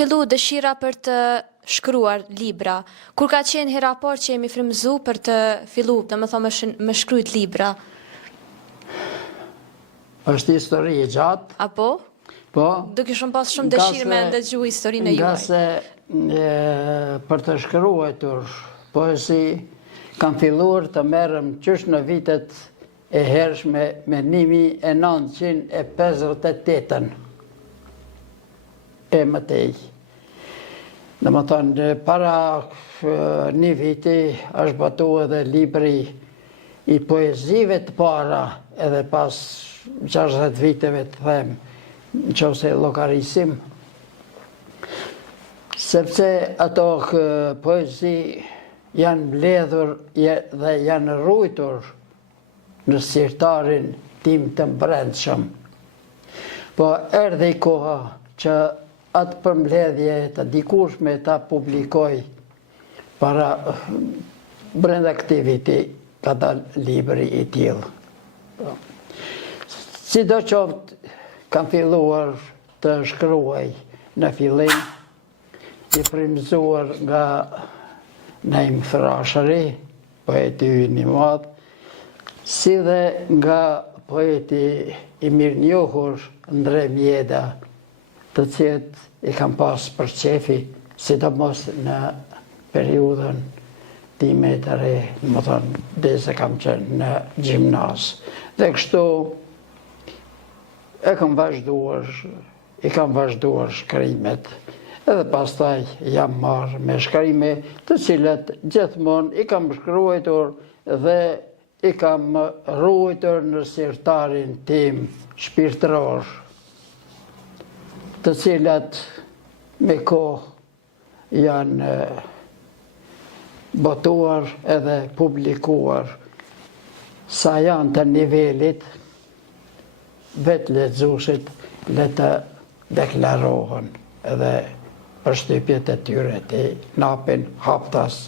Fillu dëshira për të shkruar libra, kur ka qenë hera parë që jemi frymëzu për të fillu, domethënë me shkruajt libra? Është histori e gjatë. Apo? Po. Do kishëm pas shumë dëshirë me ndëgju historinë e juaj. Nga se për të shkruar poezi, kam filluar të merrem qysh në vitet e hershme me 1958 e mëtej. Në më thonë, para një viti është batu edhe libri i poezive të para, edhe pas 60 viteve të them, në që ose lokarisim, sepse ato poezi janë mbledhur dhe janë rujtur në sirtarin tim të mbrendshëm. Po erdhi koha që atë përmbledhje të dikushme ta publikoj para brenda këtij viti ka dalë libri i tillë. Sidoqoftë, kam filluar të shkruaj në fillim, i frymëzuar nga Naim Frashëri, poeti ynë i madh, si dhe nga poeti i mirënjohur Ndrej Mjeda, të cilët i kam pas për qefi, sidomos në periudhën time të re, më thonë, dhe se kam qenë në gjimnaz. Dhe kështu i kam vazhduar shkrimet, edhe pastaj jam marrë me shkrime të cilat gjithmonë i kam shkruar dhe i kam ruajtur në sirtarin tim shpirtëror, të cilat me kohë janë botuar edhe publikuar, sa janë të nivelit, vetë lexuesit le të deklarohen edhe përshtypjet e tyre të napin haptas